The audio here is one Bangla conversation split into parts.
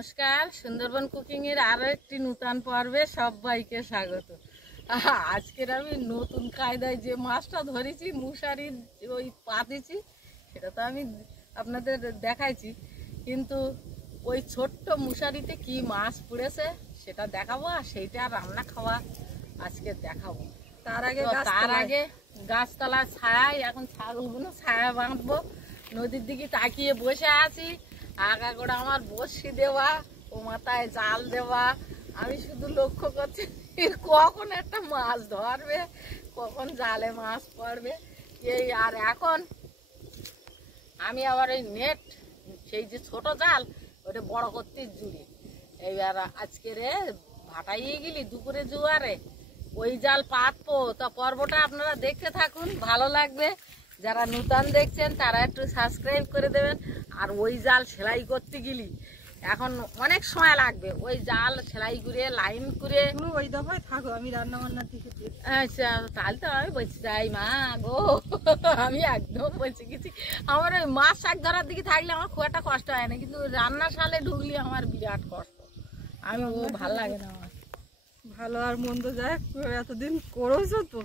নমস্কার, সুন্দরবন কুকিং এর আরো একটি নতুন পর্বে সবাইকে স্বাগত। আজকের আমি নতুন কায়দায় যে মাছটা ধরেছি, মুশারির ওই পাতেছি, সেটা তো আমি আপনাদের দেখাইছি, কিন্তু ওই ছোট্ট মুশারিতে কি মাছ পড়েছে সেটা দেখাবো, আর সেইটা রান্না খাওয়া আজকে দেখাবো। তার আগে গাছতলার ছায়ায় এখন ছাগলগুলো ছায়া বাঁধবো, নদীর দিকে তাকিয়ে বসে আছি। আগা করে আমার বড়শি দেওয়া, ও মাথায় জাল দেওয়া, আমি শুধু লক্ষ্য করছি কখন একটা মাছ ধরবে, কখন জালে মাছ পড়বে এই। আর এখন আমি আবার ওই নেট, সেই যে ছোট জাল, ওটা বড় করতে জুড়ি। এইবার আজকে রে ভাটাইয়ে গেলি দুপুরে জোয়ারে, ওই জাল পাতবো। তা পর্বটা আপনারা দেখতে থাকুন, ভালো লাগবে। যারা নতুন দেখছেন তারা একটু সাবস্ক্রাইব করে দেবেন। আর ওই জাল সেলাই করতে গেলি এখন অনেক সময় লাগবে, ওই জাল সেলাই করে লাইন করে ওই দফায় থাকো, আমি রান্না বান্নার দিকে। আচ্ছা, তাহলে তো আমি বলছি যাই মা গো, আমি একদম বলছি কিছু। আমার ওই মাছ শাক ধরার দিকে থাকলে আমার খুব একটা কষ্ট হয় না, কিন্তু রান্না শালে ঢুকলে আমার বিরাট কষ্ট। আমি ও ভালো লাগে না আমার। ভালো আর মন্দ যায়, এতদিন করেছো তো,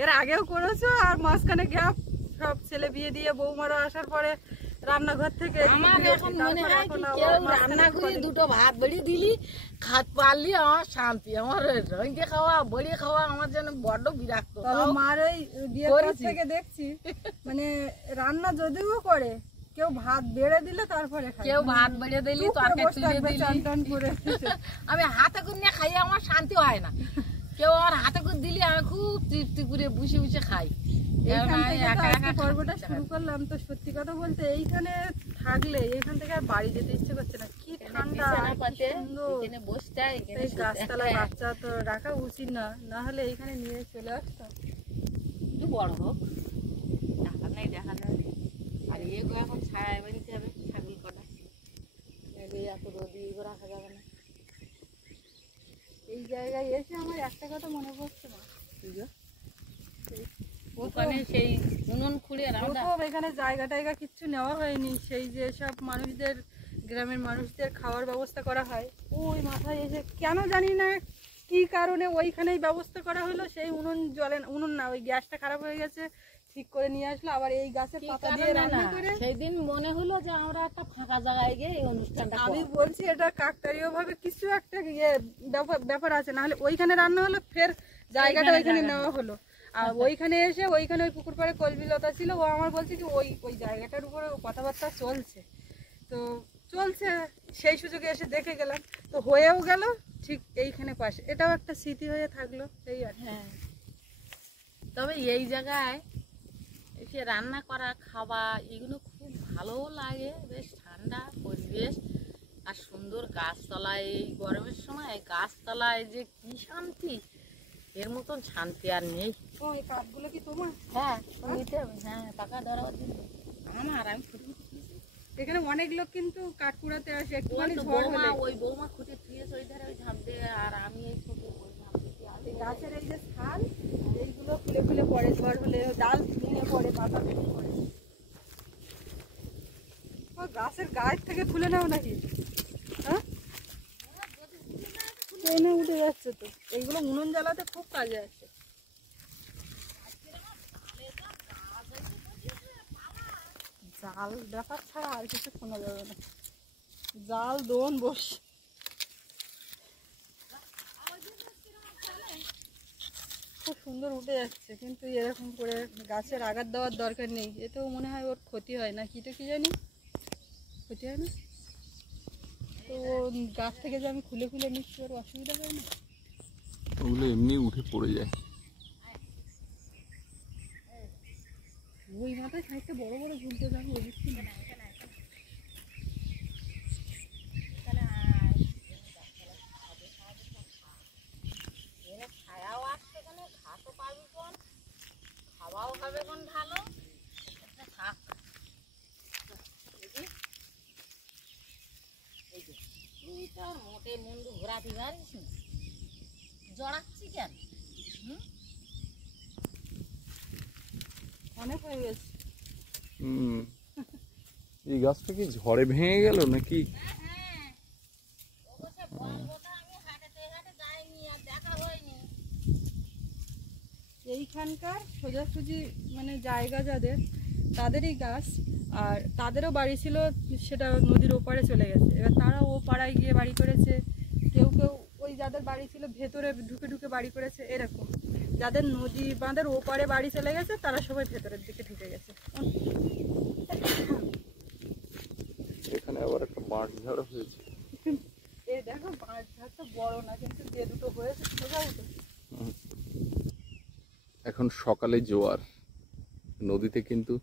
এর আগেও করেছো, আর মাঝখানে গ্যাপ, সব ছেলে বিয়ে দিয়ে বৌমারা আসার পরে রান্নাঘর থেকে আমার এখন মনে হয় কি কেউ রান্না করে দুটো ভাত বেড়ে দিলি খাত পারলি আমার শান্তি। আমার রঙে খাওয়া বড়ি খাওয়া আমার যেন বড্ড বিরক্ত। মার এই বিয়ের থেকে দেখছি মানে রান্না যদিও করে, কেউ ভাত বেড়ে দিলে তারপরে খায়, কেউ ভাত বেড়ে দিলি তরকারি তুলে দিলি, আমি হাতে করে নিয়ে খাই, আমার শান্তি হয় না। কেউ আমার হাতে করে দিলি আমি খুব তৃপ্তি করে বসে বসে খাই। পর্বটা শুরু করলাম তো, সত্যি কথা বলতে এইখানে থাকলে এইখান থেকে আর বাড়ি যেতে ইচ্ছে করছে না। কি ঠান্ডা, গাছতলায় বাচ্চা তো রাখা উচিত না, না হলে এইখানে নিয়ে চলে আসতাম। একটু বড় হোক, দেখা নাই দেখা যায়। আর এগো এখন ছায়া বানিতে হবে, ছাগল কটা এত রোদি এগো রাখা যাবে না। এই জায়গায় এসে আমার একটা কথা মনে পড়ছে না, ওখানে সেই উনুন খুঁড়ে এখানে জায়গা টায়গা কিচ্ছু নেওয়া হয়নি। সেই যে সব মানুষদের, গ্রামের মানুষদের খাওয়ার ব্যবস্থা করা হয়, ওই মাথায় এসে কেন জানি না কি কারণে ওইখানেই ব্যবস্থা করা হলো। সেই উনুন জ্বলে, উনুন না, ওই গ্যাসটা খারাপ হয়ে গেছে, ঠিক করে নিয়ে আসলো, আবার এই গাছের পাতা দিয়ে রান্না করে। সেই দিন মনে হলো যে আমরা একটা ফাঁকা জায়গায় গিয়ে এই অনুষ্ঠানটা, আমি বলছি এটা কাকতালীয় ভাবে কিছু একটা ব্যাপার আছে, না হলে ওইখানে রান্না হলো, ফের জায়গাটা ওইখানে নেওয়া হলো। আর ওইখানে এসে ওইখানে ওই পুকুর পাড়ে কলবিলতা ছিল, ও আমার বলছে কি ওই ওই জায়গাটার উপরে কথাবার্তা চলছে, তো চলছে, সেই সুযোগে এসে দেখে গেলাম, তো হয়েও গেল ঠিক এইখানে পাশে, এটাও একটা স্মৃতি হয়ে থাকলো এই আর। হ্যাঁ, তবে এই জায়গায় এসে রান্না করা খাওয়া এগুলো খুব ভালোও লাগে, বেশ ঠান্ডা পরিবেশ আর সুন্দর গাছতলায়। এই গরমের সময় গাছতলায় যে কি শান্তি, এর মতন শান্তি আর নেই। ওই কাঠগুলো কি তোমার? হ্যাঁ, নিতে হবে। হ্যাঁ, টাকা ধরার জন্য আমার, আমি এখানে অনেক লোক কিন্তু কাঠ কুড়াতে আসে, একটুখানি ওই বৌমা খুঁটে তুইয়েছে ওই ধারে, ওই ঝাঁপ দিয়ে, আর আমি এই ছোট গাছের এই যে ছাল, এইগুলো ফুলে ফুলে পড়ে, ঝড় হলে ডাল ভেঙে পড়ে, পাতা ভেঙে পড়ে। গাছের গাছ থেকে ফুলে নাও নাকি? হ্যাঁ, ট্রেনে উঠে যাচ্ছে তো। এইগুলো উনুন জ্বালাতে খুব কাজে আসে। জাল ব্যাপার ছাড়া আর কিছু শোনা যাবে না, জাল দোন বস। খুব সুন্দর উঠে যাচ্ছে, কিন্তু এরকম করে গাছের আঘাত দেওয়ার দরকার নেই, এতেও মনে হয় ওর ক্ষতি হয় না, কি তো কি জানি, ক্ষতি হয় না তো। গাছ থেকে যে আমি খুলে খুলে নিচ্ছি, ওর অসুবিধা হয় না, ওগুলো এমনি উঠে পড়ে যায়। ওই মাথায় সাইডটা বড় বড় ঝুলতে যাবে, বুঝছি না। ছায়াও আসছে, এখানে ঘাসও পাবি কোন, খাওয়াও হবে কোন ভালো। থাক, তুই তো আর মোটে মুন্ডু ঘোরাতে পারিস না, জড়াচ্ছি কেন? অনেক হয়ে গেছে। এই গাছটা কি ঝড়ে ভেঙে গেল নাকি? এইখানকার সোজাসুজি মানে জায়গা যাদের, তাদেরই গাছ, আর তাদেরও বাড়ি ছিল সেটা নদীর ওপারে চলে গেছে। এবার তারা ও পাড়ায় গিয়ে বাড়ি করেছে, কেউ কেউ ওই যাদের বাড়ি ছিল ভেতরে ঢুকে ঢুকে বাড়ি করেছে। এরকম যাদের নদী বাঁধের ওপারে বাড়ি চলে গেছে তারা সবাই ভেতরের দিকে ঢুকে গেছে। এখানে আবার একটা বাঁশ ঝাড় হয়েছে। এই দেখো বাঁশ ঝাড় তো বড় না, কিন্তু যে দুটো হয়েছে সোজাও তো। এখন সকালে জোয়ার, নদীতে কিন্তু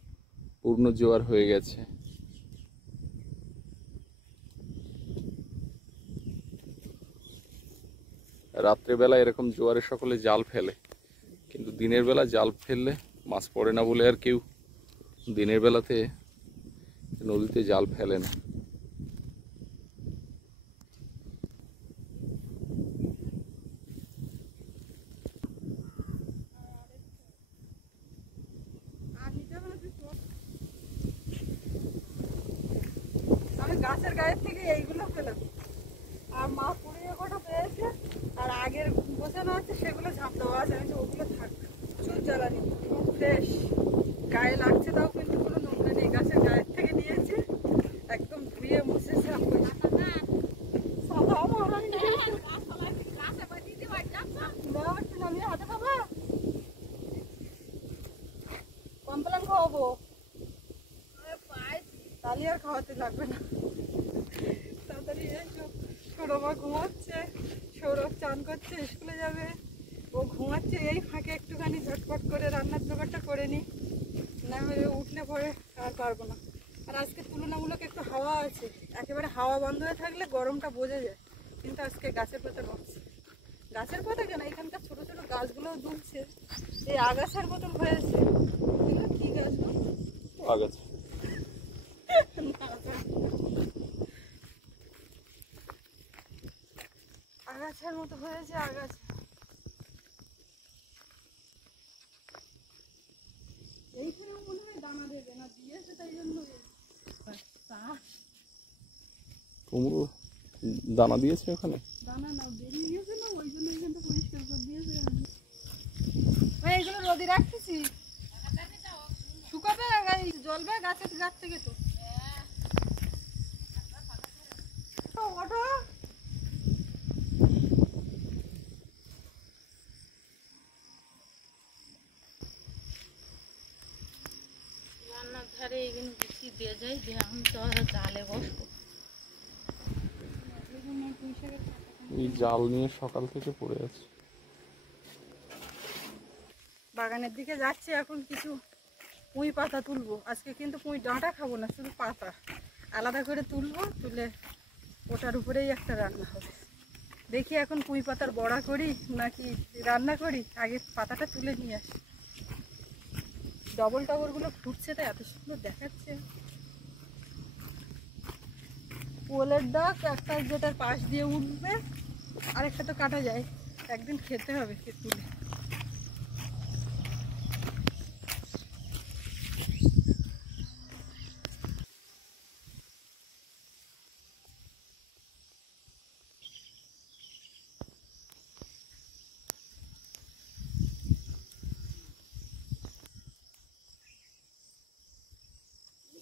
পূর্ণ জোয়ার হয়ে গেছে। রাত্রেবেলা এরকম জোয়ারে সকলে জাল ফেলে, কিন্তু দিনের বেলা জাল ফেললে মাছ পড়ে না বলে আর কেউ দিনের বেলাতে নদীতে জাল ফেলে না। আমি গাছের গায়ের থেকে এইগুলো ফেলাম, আর মা পুড়িয়ে কটা পেয়েছে, আর আগের গোছানো আছে সেগুলো ঝাঁপ দেওয়া আছে। আমি ওগুলো থাক, চুল জ্বালানি ফ্রেশ গায়ে লাগছে, তাও কিন্তু কোনো নোংরা নেই। গাছের গায়ের থেকে নিয়েছে, একদম ধুয়ে মুছে সাফ করেছে। সাদা আমার আমি হাতে খাবো, কমপ্লেন খাওয়াবো, তাহলে আর খাওয়াতে লাগবে না। তাড়াতাড়ি এসো। সৌরভা ঘুমাচ্ছে, সৌরভ চান করছে, স্কুলে যাবে, ও ঘুমাচ্ছে। এই ফাঁকে একটুখানি ঝটপট করে রান্নার জোগাড়টা করে নিই, না হলে উঠলে পরে আর পারবো না। আর আজকে তুলনামূলক একটু হাওয়া আছে, একেবারে হাওয়া বন্ধ হয়ে থাকলে গরমটা বোঝা যায়, কিন্তু আজকে গাছের পাতা নড়ছে। গাছের পাতা কেন, এখানকার ছোট ছোট গাছগুলোও দুলছে, এই আগাছার মতন হয়েছে। এগুলো কি গাছগুলো? আগাছা। আগাছার মতো হয়েছে, আগাছা। এইখানেও মনে হয় দানা দেবে না, দিয়েছে তাই জন্য। কুমড়ো দানা দিয়েছে ওখানে? দানা না বেরিয়ে গেছে না, ওই জন্য এখানটা পরিষ্কার করে দিয়েছে। এইগুলো রোদে রাখতেছি, শুকাবে, জলবে গাছের গাছ থেকে। তো ওঠো। রান্নার ধারে এখানে বেশি দিয়ে যায় যে আমি তো আর জালে বসবো। এই জাল নিয়ে সকাল থেকে পড়ে আছে। বাগানের দিকে যাচ্ছে, এখন কিছু পুঁই পাতা তুলবো। আজকে কিন্তু পুঁই ডাঁটা খাবো না, শুধু পাতা আলাদা করে তুলবো, তুলে ওটার উপরেই একটা রান্না হবে। দেখি এখন পুঁই পাতার বড়া করি নাকি রান্না করি, আগে পাতাটা তুলে নিয়ে আসি। ডবল টগরগুলো ফুটছে, তাই এত সুন্দর দেখাচ্ছে। ওলের ডাক একটা, যেটার পাশ দিয়ে উঠবে, আরেকটা তো কাটা যায়, একদিন খেতে হবে তুলে।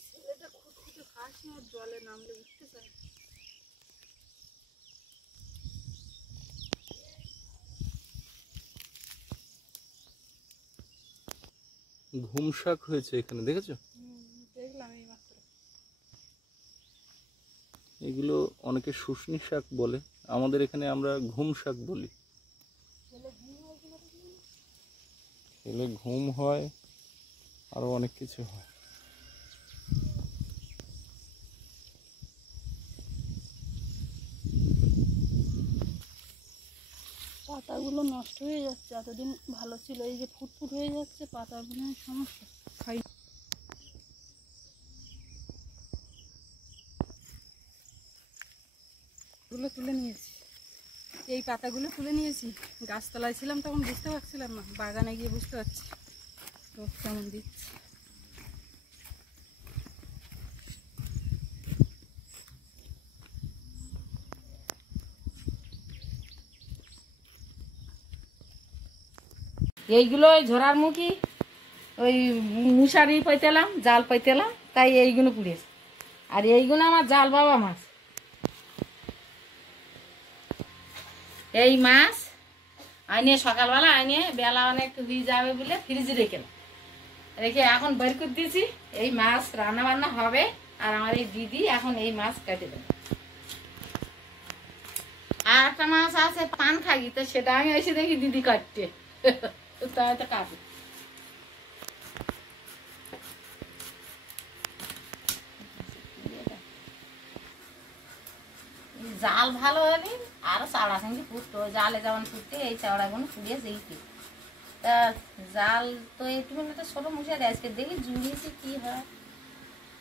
ছেলেটা খুঁতখুঁতে ঘাস নিয়ে জলে নামলে উঠতে চায়। ঘুম শাক হয়েছে এখানে, দেখেছো? দেখলাম এই মাত্র। এগুলো অনেকে শুশনি শাক বলে, আমাদের এখানে আমরা ঘুম শাক বলি। খেলে ঘুম হয়, আরো অনেক কিছু হয়। পাতাগুলো নষ্ট হয়ে যাচ্ছে, এতদিন ভালো ছিল, এই যে ফুটফুট হয়ে যাচ্ছে পাতাগুলো, সমস্যা। খাই গুলো তুলে নিয়েছি, এই পাতাগুলো তুলে নিয়েছি। গাছতলায় ছিলাম তখন বুঝতে পারছিলাম না, বাগানে গিয়ে বুঝতে পারছি তো কেমন দিচ্ছে। এইগুলো ওই ঝোড়ার মুখি ওই মুশারি পাইতেলাম, জাল পাইতেলাম, তাই এইগুলো পুড়েছে। আর এইগুলো আমার জাল বাবা মাছ। এই মাছ আইনে সকালবেলা আইনে বেলা অনেক হয়ে যাবে বলে ফ্রিজে রেখে এখন বের করে দিয়েছি। এই মাছ রান্না বান্না হবে। আর আমার এই দিদি এখন এই মাছ কেটে দেবে। আর একটা মাছ আছে পান খাগি, তো সেটা আমি এসে দেখি দিদি কাটতে, তাই তো কাটি। জাল ভালো হলে আরো চাওড়া সঙ্গে ফুটতো, জালে যেমন ফুটতে এই চাওড়াগুলো ফুটিয়ে যেইতে। তা জাল তো একটু তো ছোট মশারি, আজকে দেখি জুড়িয়েছি কি হয়।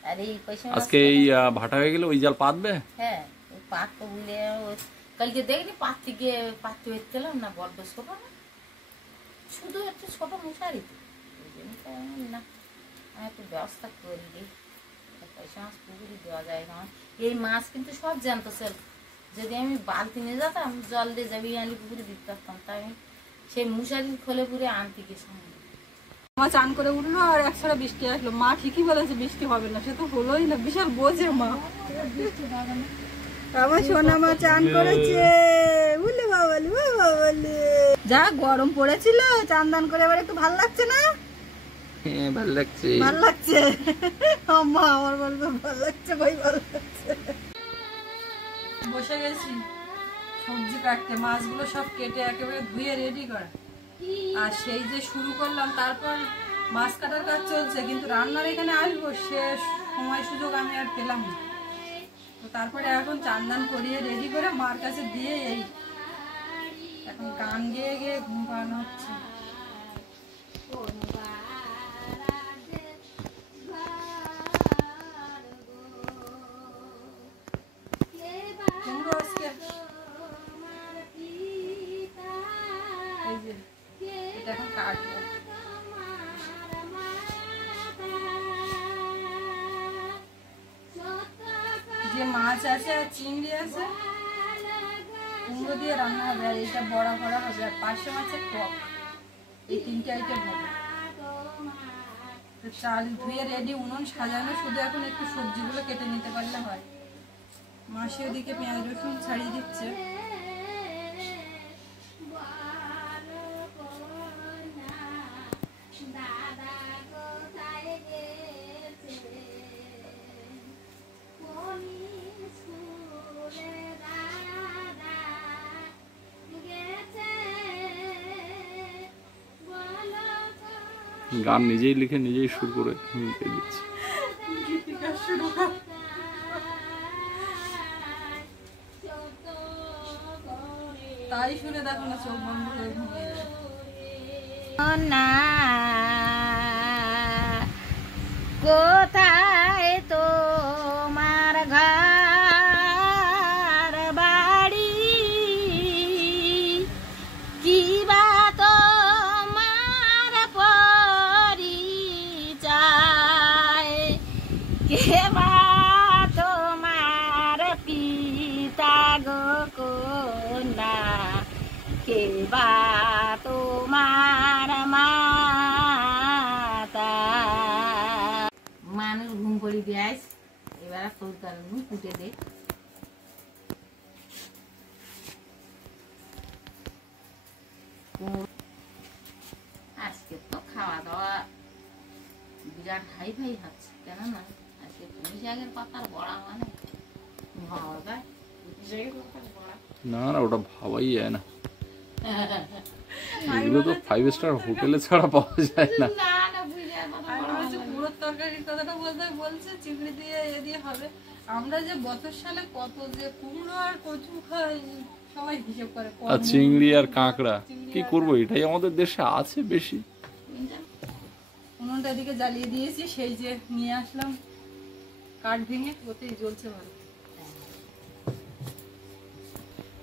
আর এই পয়সা আজকে এই ভাটা হয়ে গেলে ওই জাল পাতবে। হ্যাঁ ওই পাততো বুঝলে, কালকে দেখিনি পাততে হচ্ছিলাম না, বড্ড ছোট না, শুধু একটা ছোট মশারি। না আমি একটু ব্যবস্থা করি রে, পয়সা মাছ পুকুরি দেওয়া যায় না। এই মাছ কিন্তু সব জানতো স্যার, যদি আমি বালতি নিয়ে যেতাম জল দিয়ে যাবি আনলি পুকুরে দিতে পারতাম, তাই আমি সেই মশারি খোলে পুরে আনতে গেছিলাম। মা চান করে উঠলো আর একসাথে বৃষ্টি আসলো। মা ঠিকই বলেছে বৃষ্টি হবে না, সে তো হলোই না। বিশাল বোঝে মা। আমার সোনা মা চান করেছে, বুঝলে বাবালি বাবালি। যা গরম পড়েছিল, চান দান করে এবার একটু ভালো লাগছে না? হ্যাঁ ভালো লাগছে, ভালো লাগছে। মা আমার বলবে ভালো লাগছে, ভাই ভালো লাগছে। বসে গেছি সবজি কাটতে, মাছগুলো সব কেটে একেবারে ধুয়ে রেডি করা। আর সেই যে শুরু করলাম, তারপর মাছ কাটার কাজ চলছে, কিন্তু রান্নার এখানে আসবো সে সময় সুযোগ আমি আর পেলাম না। তো তারপরে এখন চান দান করিয়ে রেডি করে মার কাছে দিয়ে এই এখন গান গেয়ে গিয়ে ঘুম পাড়ানো হচ্ছে। এটা এখন কাটবো। যে মাছ আছে আর চিংড়ি আছে, কুমড়ো দিয়ে রান্না হবে, আর এটা বড়া করা হবে, আর পার্শে মাছের টক, এই তিনটে আইটেম হবে। তো চাল ধুয়ে রেডি, উনুন সাজানো, শুধু এখন একটু সবজিগুলো কেটে নিতে পারলে হয়। মাসি ওদিকে পেঁয়াজ রসুন ছাড়িয়ে দিচ্ছে। গান নিজেই লিখে নিজেই সুর করে দিচ্ছি। তাই শুনে দেখো না চোখ বন্ধ করে ঘুমিয়ে যায়। কোথায় তোমার ঘর বাড়ি, কি বা তোমার পরিচয়, কে বা তোমার পিতা গো কন্যা, কে বা তোমার মাতা। মানুষ ঘুম করে দিয়ে আইস, এবার সরকার কুটে দে। আজকে তো খাওয়া দাওয়া বিরাট হাই ফাই হচ্ছে, কেন না আজকে পুঁই শাকের পাতার বড়া, মানে ভাবা যায় পুঁই শাকের পাতার বড়া। না না ওটা ভাবাই যায় না, এগুলো তো 5 স্টার হোটেলে ছাড়া পাওয়া যায় না। পুরো তরকারির কথাটা বলছে চিংড়ি দিয়ে এ দিয়ে হবে। আমরা যে বছর সালে কত যে কুমড়ো আর কচু খাই, সবাই হিসেব করে। আর চিংড়ি আর কাঁকড়া কি করবো, এটাই আমাদের দেশে আছে বেশি। উনুনটা এদিকে জ্বালিয়ে দিয়েছি, সেই যে নিয়ে আসলাম কাঠ ভেঙে, ওতেই জ্বলছে ভালো।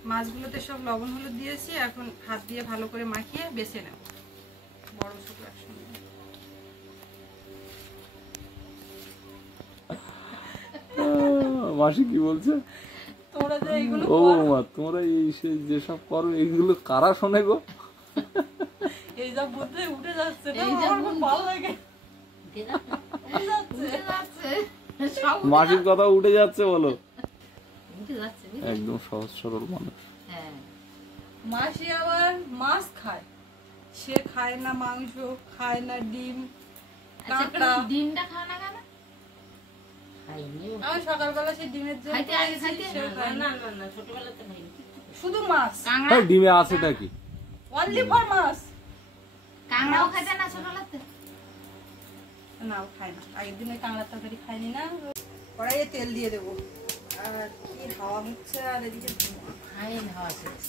মাছগুলোতে সব লবণ হলুদ দিয়েছি, এখন হাত দিয়ে ভালো করে মাখিয়ে বেছে নেব, বড় ছোট একসঙ্গে। মাসি কি বলছে, তোমরা যে এইগুলো ও মা তোমরা এই যেসব করো এইগুলো কারা শোনে গো? এই যা বুদ্ধি উঠে যাচ্ছে না, এই যা আমার খুব বুদ্ধি। ভালো লাগে। উঠে যাচ্ছে সব মাসির কথা উঠে যাচ্ছে বলো। উঠে যাচ্ছে বুঝলি? একদম সহজ সরল মানুষ। হ্যাঁ মাসি আবার মাছ খায়, সে খায় না মাংস, খায় না ডিম, আচ্ছা কাঁকড়া। তুমি ডিমটা খাও না কেন? খাইনি আমি সকালবেলা সেই ডিমের জন্য খাইতে আগে খাইতে সে খায় না। না ছোটবেলাতে খাইনি শুধু মাছ, কাঁকড়া হ্যাঁ, ডিমে আছেটা কি? অনলি ফর মাছ। কাঁকড়াও খাইতে না ছোটবেলাতে? না ও খায় না, আগের দিন ওই কাঁকড়ার তরকারি খাইনি না। কড়াইয়ে তেল দিয়ে দেবো, আর কি হাওয়া হচ্ছে, আর এদিকে ধোঁয়া। খাইনি হাওয়া শেষ।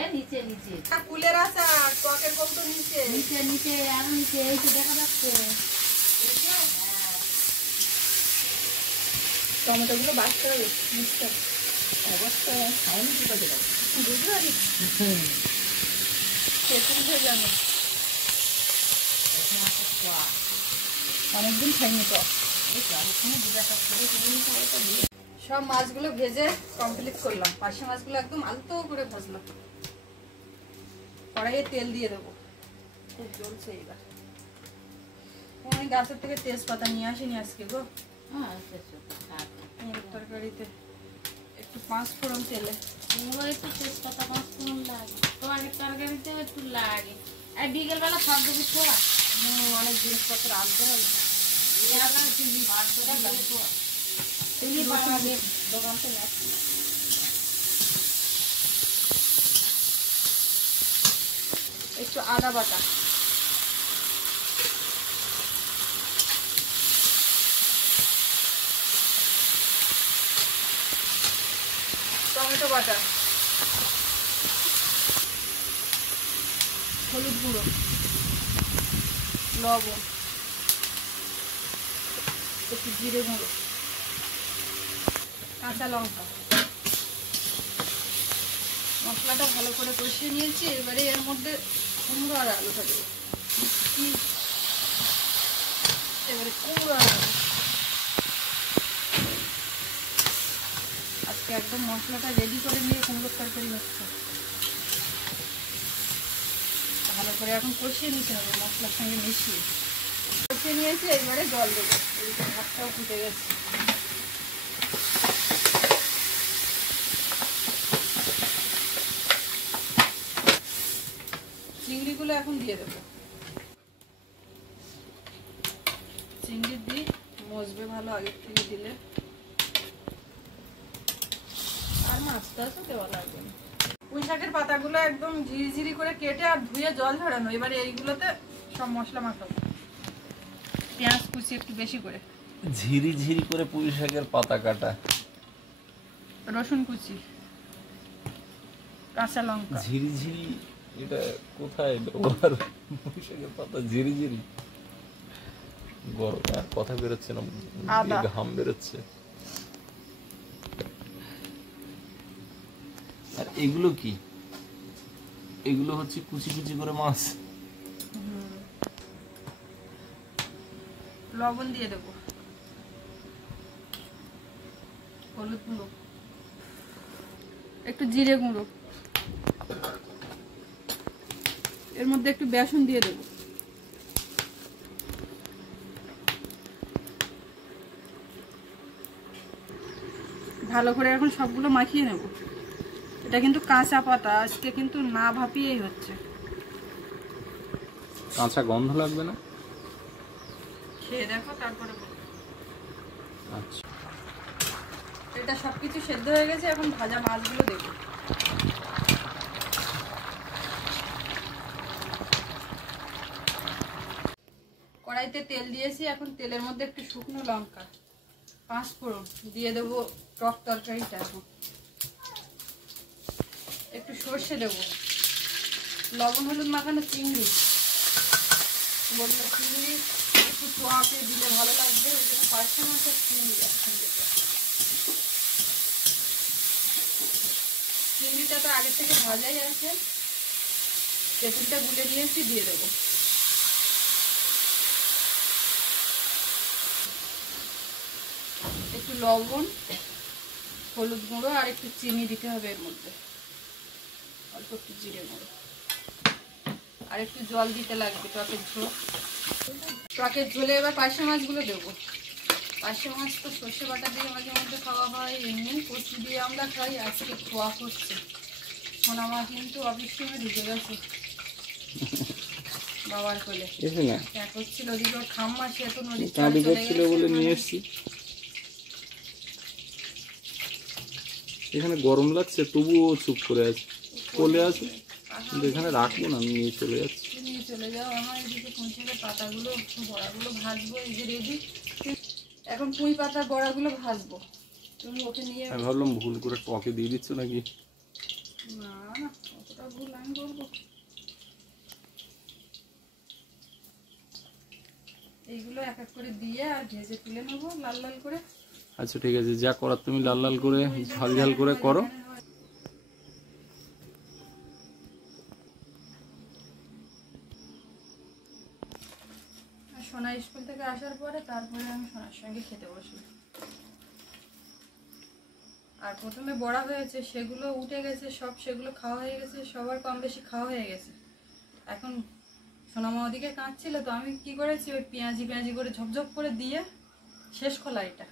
এ নিচে নিচে কুলের আশা টকের কৌটো নিচে। নিচে নিচে আর নিচে এই তো দেখা যাচ্ছে। টমেটো গুলো বাঁচতে হবে, মিক্সটা অবস্থা খাইনি কি করে দেবো? বুঝতে পারি খেতে উঠে জানো, অনেকদিন খাইনি তো। সব মাছগুলো ভেজে কমপ্লিট করলাম, পাশে মাছগুলো একদম আলতো করে ভাজলাম। কড়াইয়ে তেল দিয়ে দেবো, খুব জ্বলছে এবার। আমি গাছের থেকে তেজপাতা নিয়ে আসিনি আজকে গো, এই তরকারিতে একটু 5 ফোড়ন তেলে। একটু তেজপাতা 5 ফোড়ন লাগে, তোমার তরকারিতে একটু লাগে। আর বিকেল বেলা সব কিছু ছোড়া অনেক জিনিসপত্র আনতে হবে। দোকান থেকে আসছি। একটু আদা বাটা, টমেটো বাটা, হলুদ গুঁড়ো, লবণ, একটু জিরে গুঁড়ো, কাঁচা লঙ্কা। মশলাটা ভালো করে কষিয়ে নিয়েছি, এবারে এর মধ্যে কুমড়ো আর আলুটা দেবো। এবারে কুমড়ো আর আলু, আজকে একদম মশলাটা রেডি করে নিয়ে কুমড়োর তরকারি হচ্ছে। ভালো করে এখন কষিয়ে নিতে হবে, মশলার সঙ্গে মিশিয়ে কষিয়ে নিয়েছি। এবারে জল দেবো, এদিকে ভাতটাও ফুটে গেছে। চিংড়িগুলো এখন দিয়ে দেবো, চিংড়ি দিই মজবে ভালো আগের থেকে দিলে। আর মাছটা তো দেওয়া লাগবে না। পুঁই শাকের পাতাগুলো একদম ঝিরিঝিরি করে কেটে আর ধুয়ে জল ঝরানো। এবারে এইগুলোতে সব মশলা মাখাবো, পেঁয়াজ কুচি একটু বেশি করে, ঝিরি ঝিরি করে পুঁই শাকের পাতা কাটা। রসুন কুচি, কাঁচা লঙ্কা। ঝিরি ঝিরি এটা কোথায় ব্যবহার? পুঁই শাকের পাতা ঝিরি ঝিরি, গরমে আর কথা বেরোচ্ছে না, আদা। ঘাম বেরোচ্ছে। আর এগুলো কি? এগুলো হচ্ছে কুচি কুচি করে মাছ। লবণ দিয়ে দেবো, হলুদ গুঁড়ো, একটু জিরে গুঁড়ো, এর মধ্যে একটু বেসন দিয়ে দেবো। ভালো করে এখন সবগুলো মাখিয়ে নেব। এটা কিন্তু কাঁচা পাতা, আজকে কিন্তু না ভাপিয়েই হচ্ছে। কাঁচা গন্ধ লাগবে না? খেয়ে দেখো তারপরে বলো। আচ্ছা, এটা সবকিছু সেদ্ধ হয়ে গেছে, এখন ভাজা মাছগুলো দেবো। কড়াইতে তেল দিয়েছি, এখন তেলের মধ্যে একটু শুকনো লঙ্কা, 5 ফোড়ন দিয়ে দেবো টক তরকারিটা। এখন একটু সর্ষে দেবো, লবণ হলুদ মাখানো চিংড়ি, বললো চিংড়ি একটু টকে দিলে ভালো লাগবে, ওই জন্য 5 মাছের চিংড়ি একসঙ্গে। চিংড়িটা তো আগে থেকে ভাজাই আছে, তেঁতুলটা গুলে নিয়েছি, দিয়ে দেবো। একটু লবণ, হলুদ গুঁড়ো আর একটু চিনি দিতে হবে এর মধ্যে, অল্প একটু জিরে গুঁড়ো। আর একটু জল দিতে লাগবে টকের ঝোল। টকের ঝোলে এবার পার্শে মাছগুলো দেবো। পার্শে মাছ তো সর্ষে বাটা দিয়ে মাঝে মধ্যে খাওয়া হয়, এমনি কচু দিয়ে আমরা খাই, আজকে খোয়া করছে। সোনা মা কিন্তু অফিস টাইমে ঢুকে গেছে বাবার কোলে। এসে না এক হচ্ছিল ওদিকে ওর ঠাম্মা, সে তো নদীর কাঁদু চলে করছিল গেছে, বলে নিয়ে মানে এসছি। এখানে গরম লাগছে তবুও চুপ করে আছে, কোলে আছে, কিন্তু এখানে রাখবো না, নিয়ে চলে যাচ্ছে। নিয়ে চলে যাও। আমার এদিকে পুঁই শাকের পাতাগুলো বড়াগুলো ভাজবো, এই যে রেডি। এখন পুঁই পাতার বড়াগুলো ভাজবো, তুমি ওকে নিয়ে। আমি ভাবলাম ভুল করে টকে দিয়ে দিচ্ছ নাকি। না না, অতটা ভুল আমি করবো। এইগুলো এক এক করে দিয়ে আর ভেজে তুলে নেবো লাল লাল করে। আচ্ছা ঠিক আছে, যা করার তুমি লাল লাল করে ঝাল ঝাল করে করো। সোনা স্কুল থেকে আসার পরে তারপরে আমি সোনার সঙ্গে খেতে বসবো। আর প্রথমে বড়া হয়েছে, সেগুলো উঠে গেছে সব, সেগুলো খাওয়া হয়ে গেছে, সবার কম বেশি খাওয়া হয়ে গেছে। এখন সোনামা ওদিকে কাঁদছিল, তো আমি কি করেছি, ওই পেঁয়াজি পেঁয়াজি করে ঝপঝপ করে দিয়ে শেষ খোলা এটা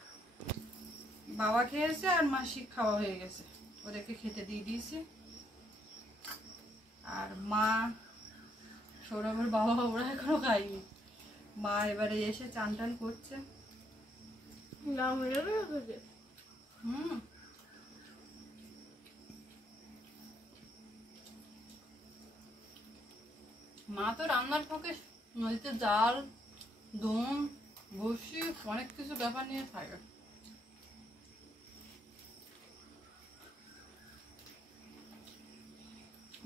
বাবা খেয়েছে আর মাসি খাওয়া হয়ে গেছে, ওদেরকে খেতে দিয়ে দিয়েছি। আর মা, সৌরভের বাবা, ওরা এখনো খায়নি। মা এবারে এসে চান টান করছে। হুম, মা তো রান্নার ফাঁকে নদীতে জাল, দোন, বসি, অনেক কিছু ব্যাপার নিয়ে থাকে।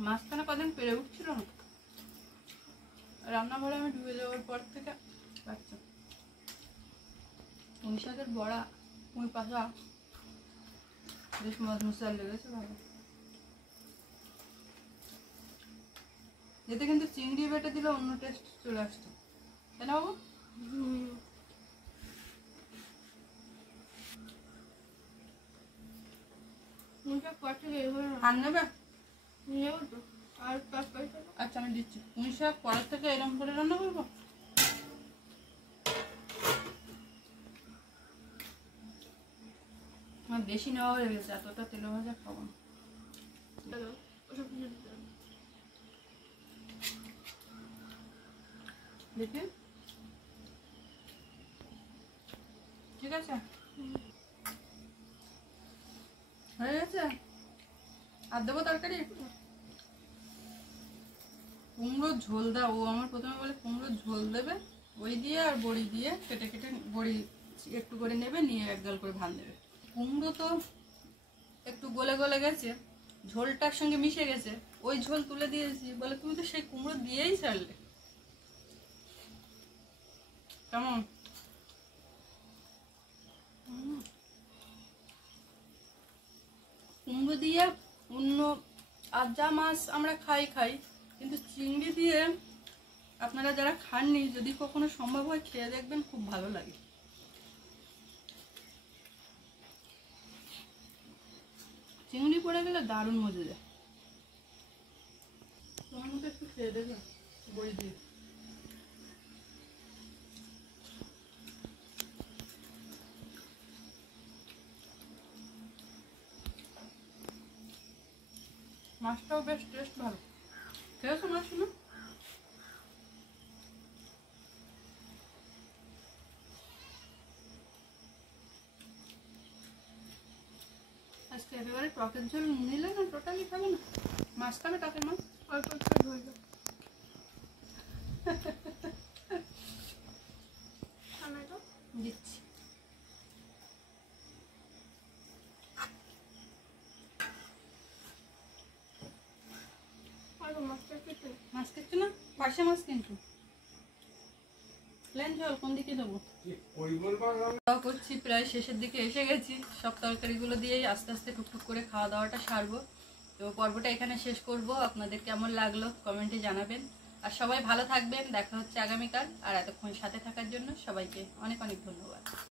মাঝখানে কদিন পেরে উঠছিল না, রান্নাঘরে আমি ডুবে যাওয়ার পর থেকে বাচ্চা। পুঁই শাকের বড়া, পুঁই পাশা বেশ মশলা লেগেছে ভালো। এতে কিন্তু চিংড়ি বেটে দিলে অন্য টেস্ট চলে আসতো, তাই না বাবু? আর নেবে? আচ্ছা আমি দিচ্ছি। পুঁই শাক পরের থেকে এরকম করে রান্না করবো। আমার বেশি নেওয়া হয়ে গেছে, এতটা তেলে ভাজা খাবো না। দেখি ঠিক আছে, হয়ে গেছে। আর দেবো তরকারি? কুমড়োর ঝোল দাও, ও আমার প্রথমে বলে কুমড়োর ঝোল দেবে, ওই দিয়ে আর বড়ি দিয়ে কেটে কেটে বড়ি একটু করে নেবে, নিয়ে এক গাল করে ভাত দেবে। কুমড়ো তো একটু গলে গলে গেছে, ঝোলটার সঙ্গে মিশে গেছে, ওই ঝোল তুলে দিয়েছি, বলে তুমি তো সেই কুমড়ো দিয়েই ছাড়লে। কেমন? কুমড়ো দিয়ে অন্য আর যা মাছ আমরা খাই, কিন্তু চিংড়ি দিয়ে আপনারা যারা খাননি, যদি কখনো সম্ভব হয় খেয়ে দেখবেন, খুব ভালো লাগে। চিংড়ি পড়ে গেলে দারুণ মজা যায়। তোমার মতো একটু খেয়ে দেবে বড়ি দিয়ে। মাছটাও বেশ টেস্ট ভালো। খেয়েছো মাছ না? আজকে একেবারে টকের ঝোল নিলে না, টোটালি খাবে না। মাছ খাবে, টকের মাছ অল্প একটু ধরে দিচ্ছি। মাছ কিচ্ছু না, পার্শে মাছ কিন্তু প্লেন ঝোল। কোন দিকে দেবো করছি, প্রায় শেষের দিকে এসে গেছি। সব তরকারিগুলো দিয়েই আস্তে আস্তে টুকটুক করে খাওয়া দাওয়াটা সারবো। তো পর্বটা এখানে শেষ করব। আপনাদের কেমন লাগলো কমেন্টে জানাবেন। আর সবাই ভালো থাকবেন, দেখা হচ্ছে আগামীকাল। আর এতক্ষণ সাথে থাকার জন্য সবাইকে অনেক অনেক ধন্যবাদ।